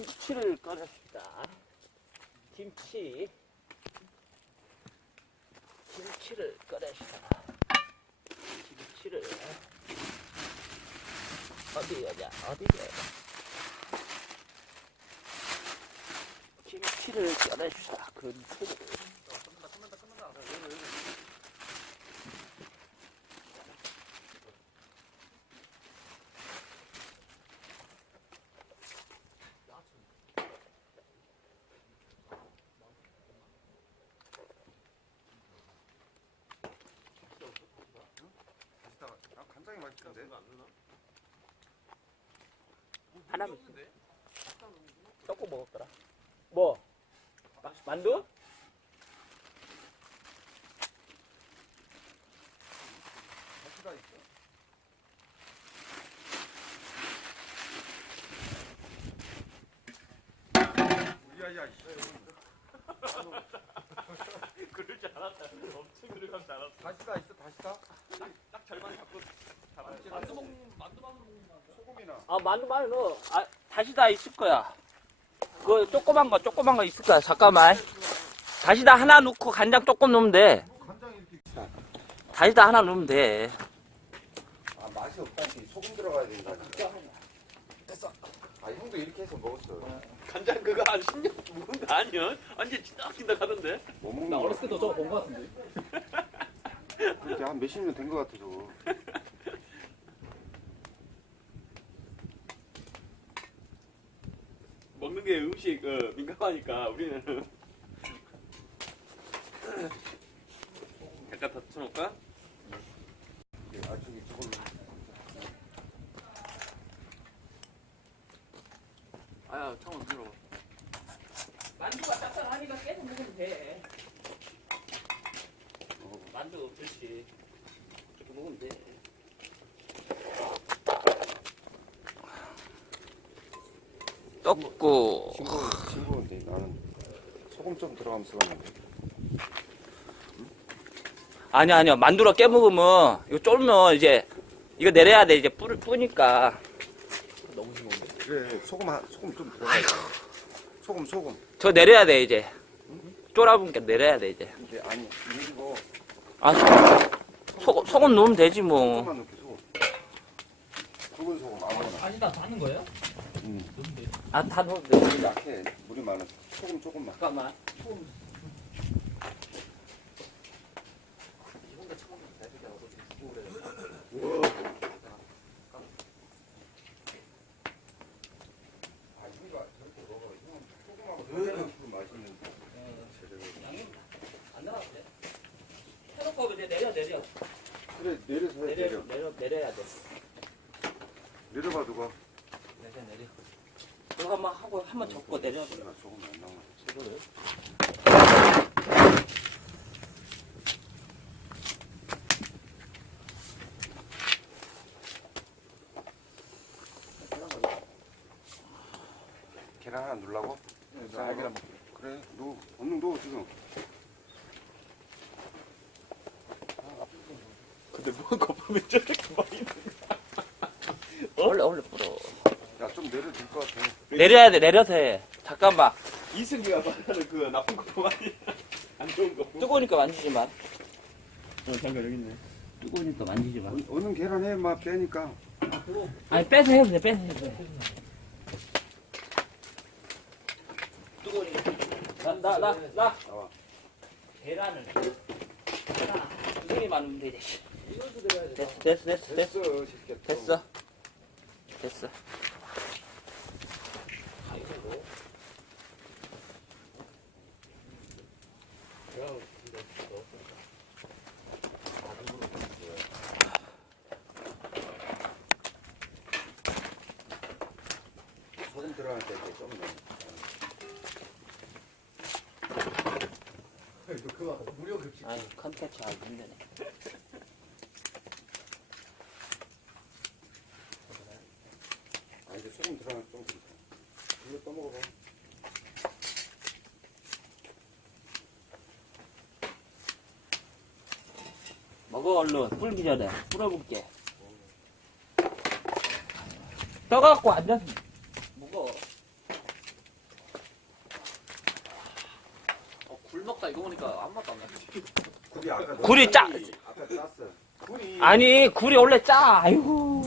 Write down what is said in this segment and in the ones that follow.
김치를 꺼냅시다. 김치를 꺼냅시다. 김치를 어디 가자. 김치를 꺼내주시다. 근치를. 간장이 맛있던데? 하나만 조금 먹었더라. 뭐? 만두? 다시다 있어. 야야 그럴 줄 알았다. 엄청 그럴 줄 알았어. 다시다 있어 다시다. 딱 절반 잡고 소금이나. 아, 만두만 넣어. 아, 다시 다 있을 거야. 그 조그만 거 있을 거야. 잠깐만. 다시 다 하나 넣고 간장 조금 넣으면 돼. 간장 이렇게. 다시 다 하나 넣으면 돼. 아 맛이 없다지 소금 들어가야 된다. 됐어. 아 형도 이렇게 해서 먹었어. 간장 그거 한 10년 먹은 거 아니야? 완전 찐득찐득 하던데. 못 먹는 나 거. 어렸을 때도 저거 본 거 같은데. 그렇게 한 몇십 년 된 거 같아 저거. 먹는 게 음식 민감하니까 우리는. 약간 더 쳐놓을까? 아 저기 저걸로. 아야, 창원 들어. 만두가 짭짤하니까 계속 먹으면 돼. 만두 그렇지. 이렇게 먹으면 돼. 떡국. 싱거운데 나는 소금 좀 들어가면 쓰겠는데. 아니야. 만두로 깨먹으면 이거 쫄면 이제 이거 내려야 돼. 이제 뿌니까. 너무 싱거운데. 그래 소금 좀 들어가야 돼. 소금. 저 내려야 돼 이제. 쫄아보니까 내려야 돼 이제. 이게 아니 이거 아, 소금 넣으면 되지 뭐. 조금만 넣게 소금. 굵은 소금 아무거나. 아니다, 다 하는 거예요? 응. 넣으면 돼. 아, 다 넣으면 돼. 물이 약해. 물이 많아. 소금 조금만. 잠깐만. 아 이거 저렇게 먹어. 형 소금하고 간장은 그 맛있는데. 안 나가도 돼. 해놓고 이제 내려. 그래 내려서 해 내려야 돼. 내려봐 누가. 내려. 그거 한번 하고 한번 접고 내려. 소금 안 나와. 이거를. 계란 하나 넣으려고? 나 계란 먹. 그래 넣어. 얼른 넣어 지금. 근데 뭐 거품이 저렇게 많이 있는 원래 불어. 야 좀 내려줄 것 같아. 내려야 돼. 내려서 해. 잠깐만. 이승기가 말하는 그 나쁜 거품 아니야? 안 좋은 거품. 뜨거우니까 만지지 마. 잠깐 여기 있네. 뜨거우니까 만지지 마. 얼른 계란 해. 막 빼니까. 아니 빼서 해도 돼. 뜨거우니까. 나. 나와. 계란을. 하나. 두 개만 넣으면 되지. 됐어. 됐어. 시켰어. 됐어. 소금 들어갈 때 이렇게 좀 넣어. 그거 무료 급식. 아니 컨텐츠 아주 힘드네. 아 이제 소금 들어가면 좀 그렇다. 이거 또 먹어봐. 먹어 얼른. 불기 전에 불어볼게. 떠갖고 앉아서 먹어. 이거 보니까 안 맞다. 굴이 아까 굴이 짜. 아까 짰어. 굴이. 아니, 굴이 원래 짜. 아이고.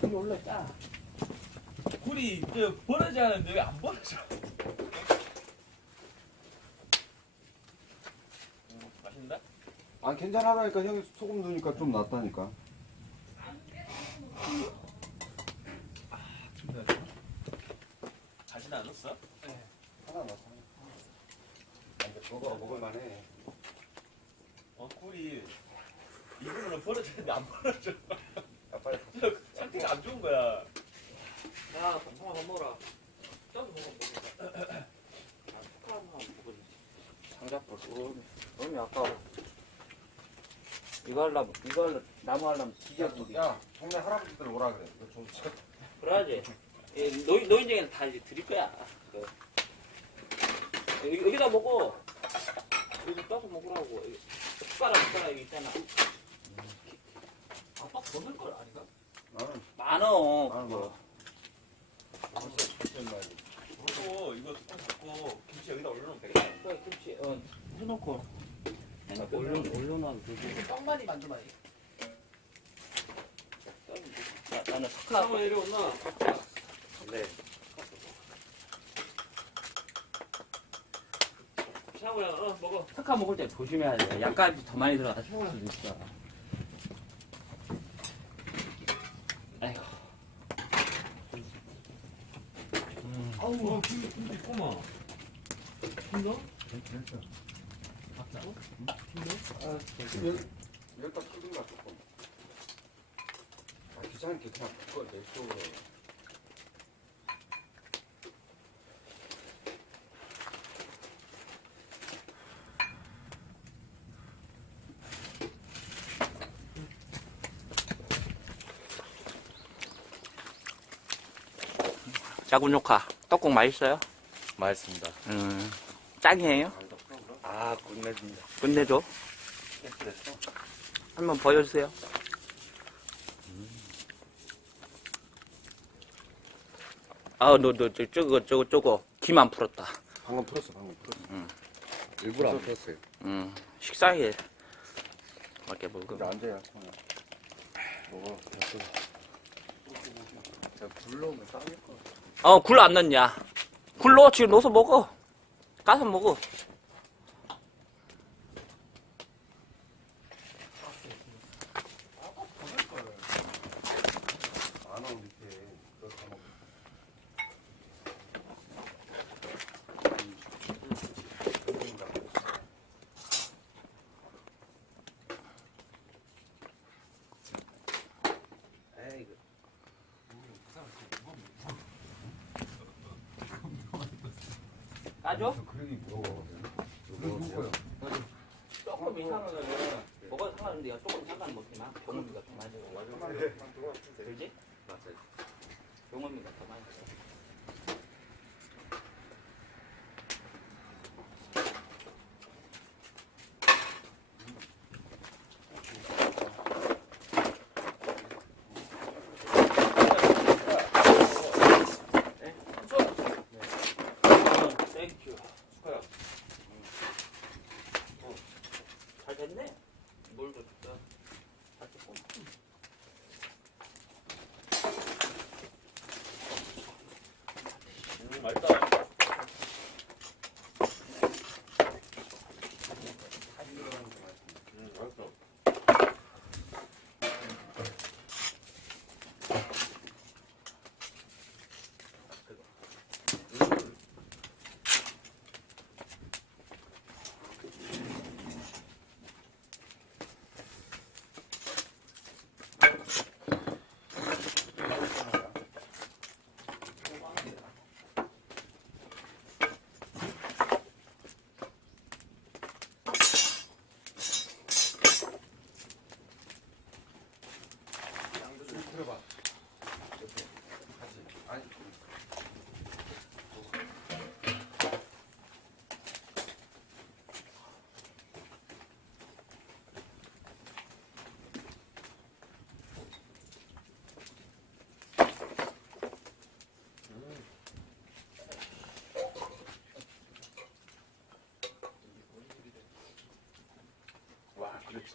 굴이 원래 짜. 굴이 저 벌어져야 하는데 왜 안 벌어져? 맛있는데? 아 괜찮아라니까 형이 소금 넣으니까 좀 낫다니까. 다시는 안 넣었어? 하나 넣었어. 근데 먹을만해. 굴이 이거는 벌어지는데 안 벌어져. 아 빨리. 상태가 안 좋은 거야. 야, 동성아 밥 먹어라. 짜도 먹어. 장작불. 너무 아까워. 이거 나무 하려면 기계불이. 야 동네 할아버지들 오라 그래. 이거 좀 쳐. 그래야지. 노인정에는 다 이제 드릴 거야. 여기다 먹어. 여기 떠서 먹으라고. 숟가락 여기 있잖아. 아빠 더 넣을 걸 아닌가? 나는 많어. 나는 그거. 뭐. 그리고 이거 뚜껑 닫고 김치 여기다 올려놓으면 되겠다. 그래, 김치 해놓고 올려놔도 되지. 빵만이 만들어놔. 나는 사과 내려온나? 네. 샤오야, 먹어. 스카 먹을 때 조심해야 돼. 약간 더 많이 들어가다 죽을 수도 있어. 아이고. 아우, 김치 꼬마. 힘들어? 여기다 푸든가 조금. 아 귀찮게 그냥 그걸 내 쪽으로. 짜군요카 떡국 맛있어요? 맛있습니다. 짱이에요? 아 끝내준다. 끝내줘. 한번 보여주세요. 저거 김 안 풀었다. 방금 풀었어. 일부러 안 풀었어요. 식사에 맞게 먹어. 근데 앉아야 손에. 먹어. 됐어. 야, 불 넣으면 싸울 거. 굴 안 넣냐? 굴 넣어 지금 넣어서 먹어. 까서 먹어. 안 하고 밑에 그거 다 먹어. 까줘? 그러기 무거워. 무거워요. 조금 이상하면 먹어도 상관없는데 조금 상관 먹지 마. 병원비가 더 많이 들어. 그지? 맞아요. 병원비가 더 많이 들어. 땡큐. 숟가락. 잘 됐네. 물도 진짜 잘 됐고.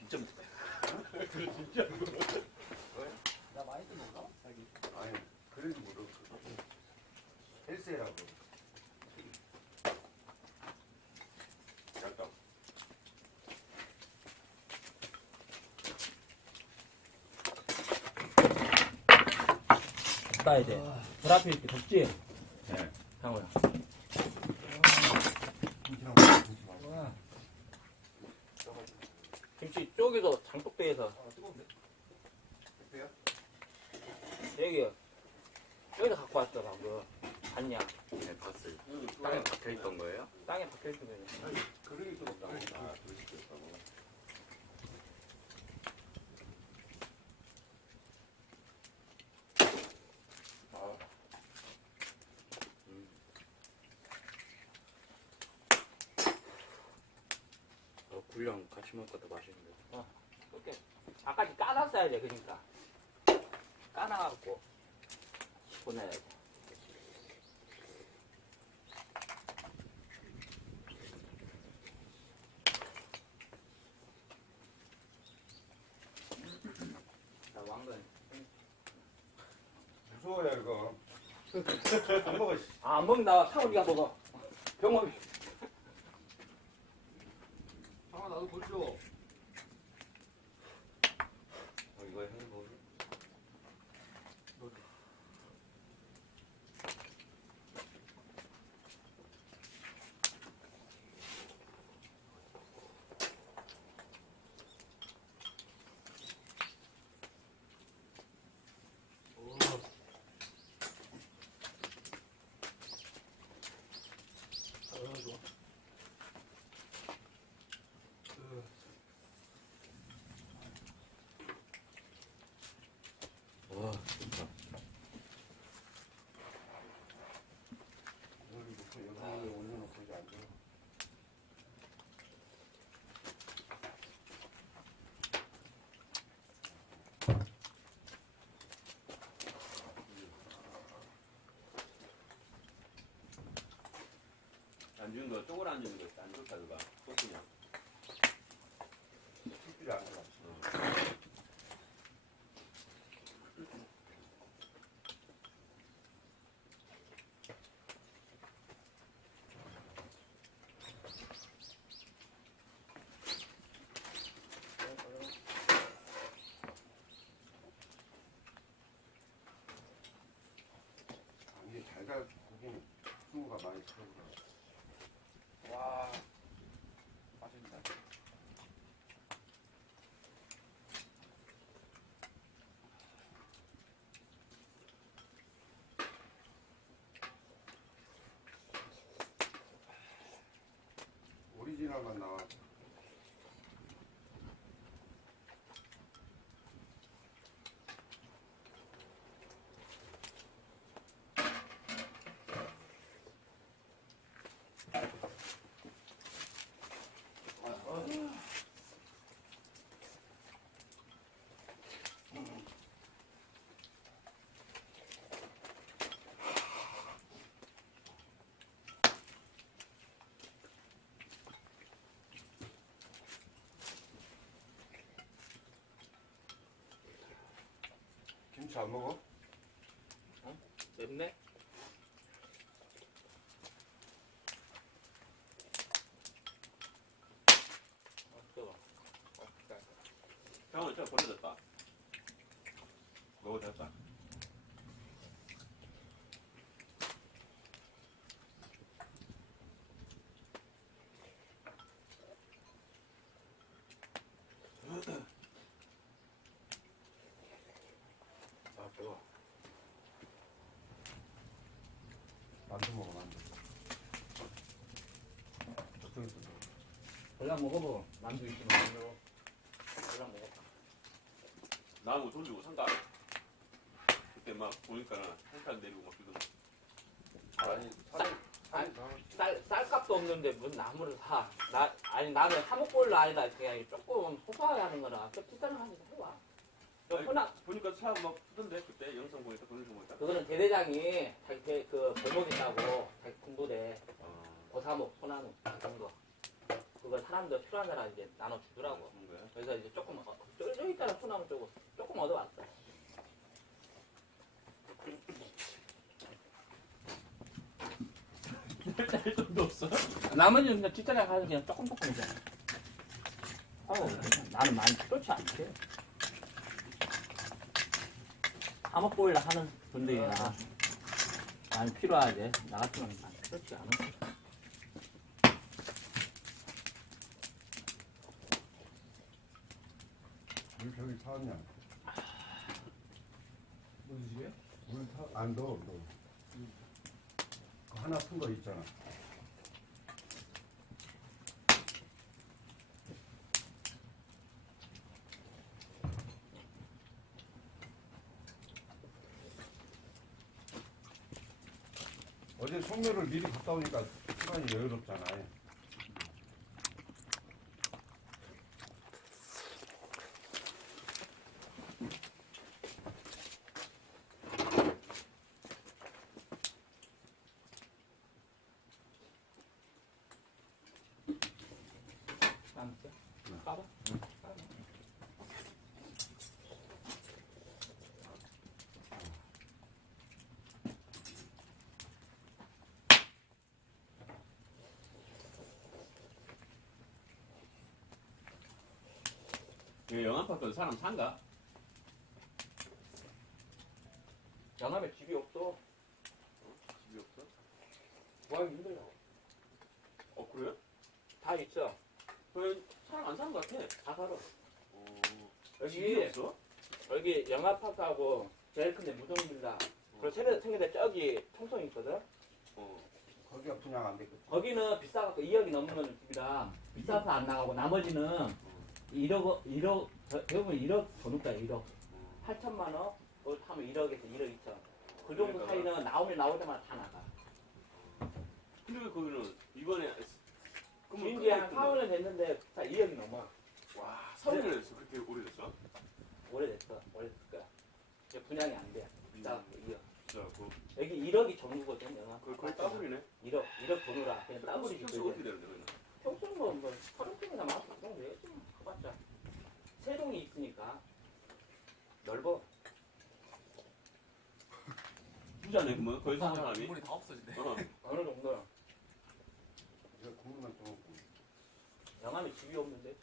진짜 무거워. 진짜 무거워. 나 많이 뜨는가? 아니 그래도 모르고 헬스라고. 약간 따야 돼. 불 앞에 이렇게 덥지? 네. 상호야. 김치랑 김치 말고. 김치 쪼개도 장독대에서 아, 뜨거운데? 어때요? 여기요. 여기서 갖고 왔어 방금. 봤냐? 네, 봤어요. 여기 땅에 박혀 있던 거예요? 땅에 박혀있으면 그러기 또 나온다. 굴랑 같이 먹으니까 더 맛있는데. 그렇게 아까지 까놨어야 돼. 그러니까 까놔갖고 보내야 돼. 자, 왕건. 무서워요 이거. 안 먹어. 씨. 아, 안 먹는다. 상훈이가 먹어. 병원이. 상아 나도 보여줘. 이거 해 먹어. 와, 좋다. 여기 놓고 여기 올려놓고 이제 앉아. 안 주는 거, 쪽으로 안 주는 거, 안 좋다, 그거. 또 그냥. TV를 안 가. 이게 달걀 고기는 수가 많이 들어가. 와, 맛있다. 오리지널만 나와. 김치 안 먹어? 맵네? 뜨거워. 상아 진짜 버려졌다. 먹어도 됐다. 아, 배워. 만두 먹어 만두. 저쪽에서 골라 먹어봐. 만두 있으면 만두. 골라 먹어. 나무 돈 주고 산다. 그때 막 보니까 한탄 내리고 막 그러더만. 아니 쌀값도 없는데 무슨 나무를 사. 나는 사목볼로 아니다. 그냥 조금 소소하게 거나 좀 비싼 거 하면서 해봐. 아니, 흔한, 보니까 차 막 푸던데 그때 영상 보니까 돈을 좀 보니까. 그거는 대대장이 자기 그 벌목 있다고 자기 군부대 어, 고사목, 소나무 그런 거. 그거 사람들 필요한 데라 이제 나눠주더라고. 그런 거야. 그래서 이제 조금 저기 있잖아 소나무 쪽으로 조금 얻어왔어. 짤 돈도 없어? 나머지는 그냥 뒷자리에 가서 그냥 조금 이제. 나는 많이 필요치 않지. 암흑 보일러 하는 분들이나 많이 필요하지. 나 같으면 많이 필요치 않아. 물 저기 타왔냐? 무슨 집이야? 물 타, 안 넣어, 너. 그 하나 큰 거 있잖아. 어제 송묘를 미리 갔다 오니까 시간이 여유롭잖아요. 남자? 까봐? 이거 영암파크 사람 산가? 영암에 집이 없어. 집이 없어? 구하기 힘들다고. 그래요? 다 있어. 왜 사람 안 사는 것 같아? 다 살아. 집이 여기, 없어? 여기 영암파크하고 제일 큰데 무성빌라. 그리고 세대 탱크대 저기 통성이 있거든. 거기가 분양 안 됐거든. 거기는 비싸갖고 2억이 넘는 집이라 비싸서 안 나가고 나머지는 1억, 대부분 1억 더 높다, 1억. 8천만 원? 그걸 하면 1억에서 1억 2천. 그 정도 그러니까. 사이는 나올 때마다 다 나가. 근데 왜 거기는 이번에 지은 지한 4, 5년 됐는데 다 2억이 넘어. 와 3년 됐어? 그렇게 오래됐어? 오래됐을 거야. 이제 분양이 안 돼. 비싸갖고 2억. 진짜 여기 1억이 전부거든, 영화. 거의 따블이네. 1억 돈으로 그냥 따블이 평수 주고. 어떻게 되는데 그냥? 평소는 뭐, 서른 평이나 많았어. 그냥 되겠지. 가봤자. 세동이 있으니까. 넓어. 부자네 그러면 거기 사는 사람이? 물이 다 없어지네. 어느 정도야. 이거 국물만 좀 먹고. 영암에 집이 없는데.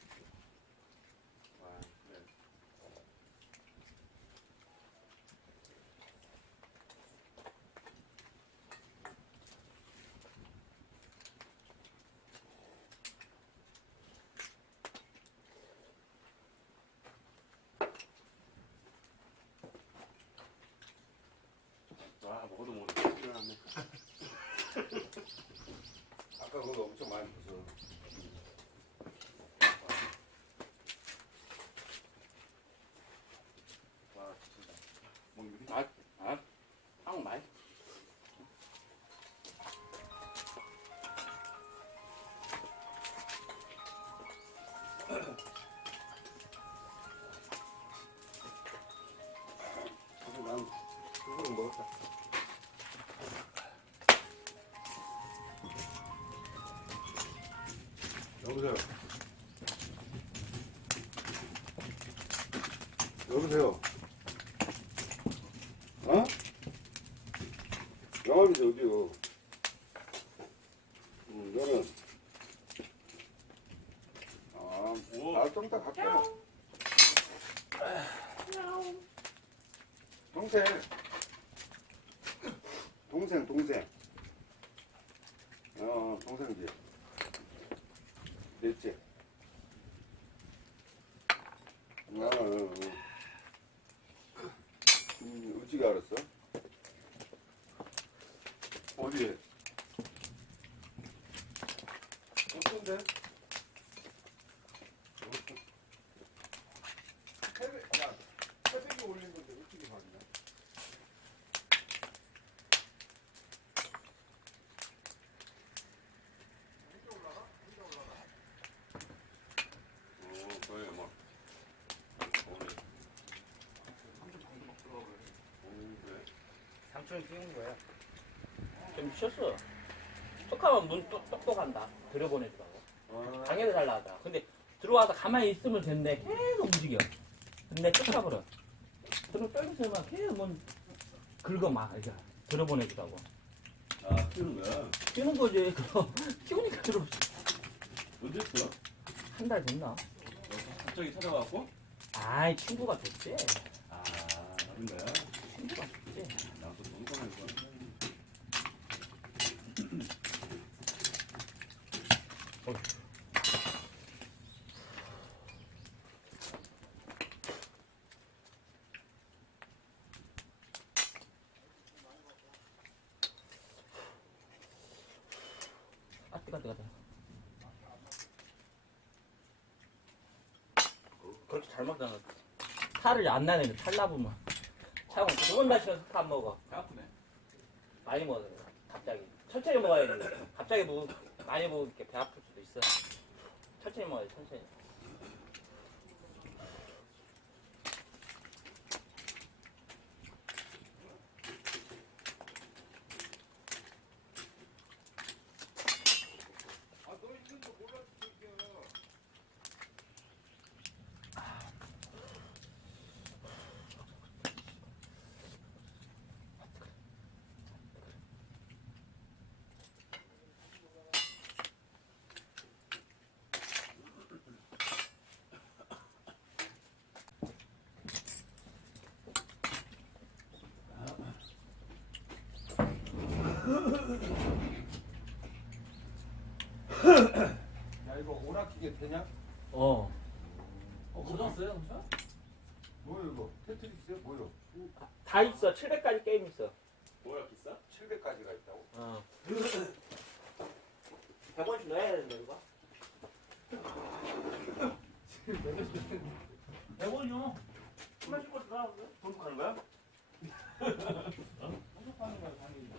와, 네. 와 먹어도 일어났네. 아까 그거 엄청 많이 줘서. 와 진짜. 먹는 게 한국 많이. 그래서 난 그거를 먹었다. 여보세요. 여보세요. 어? 영암이지 어디요? 너는 오. 나좀 이따 갈게요. 동생. 동생지. 넷째. 어찌가 알았어? 어디에? 어떤데? 새벽에 올린 건데 어떻게 봤냐? 거의 막 그래? 삼촌이 끼운 거야. 좀 미쳤어. 툭하면 문 똑똑한다. 들여보내주라고. 당연히 잘 나가다. 근데 들어와서 가만히 있으면 된대. 계속 움직여. 근데 쫓아버려. 들어 떨면서 계속 뭔 긁어 막 이렇게 들어보내주라고. 아, 키우는 거야? 키우는 거지. 그럼 키우니까 들어. 언제 했어? 한 달 됐나? 갑자기 찾아와갖고? 아이 친구가 됐지. 아, 다른 거야? 친구가 됐지. 나도 똥똥할 거야. 아 뜨거. 그렇게 잘 먹잖아. 살을 안 나네. 살 나보면 차고 좋은 날씨는 안 먹어. 배 아프네. 많이 먹어야 돼. 갑자기 천천히 먹어야 돼. 갑자기 많이 먹으면 배 아플 수도 있어. 천천히 먹어야 돼. 천천히. 아, 너 있는 거 몰라, 새끼야. 야, 이거 오락기계 되냐? 어. 고정했어요, 진짜? 뭐야, 이거? 테트리스야? 뭐야? 다 있어. 700까지 게임 있어. 뭐야, 비싸? 700가지가 있다고? 어. 100원씩 넣어야 된다 이거. 100원이요. 한번 씹고 들어가고요. 똥똥하는 거야? 한석하는 거야 당연히.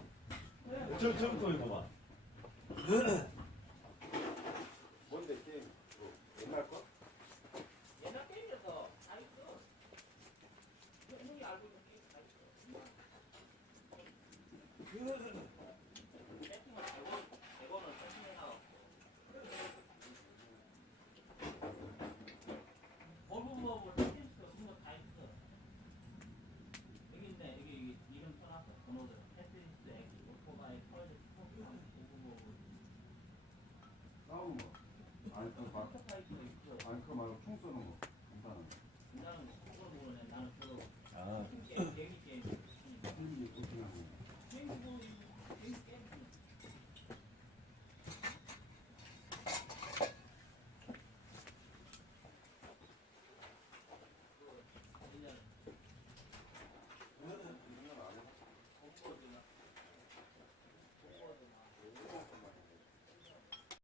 처음부터 해봐봐. 뭔데, 게임? 뭐, 옛날 거? 옛날 게임이라서 다 있어. 형이 알고 있는 게임 다 있어.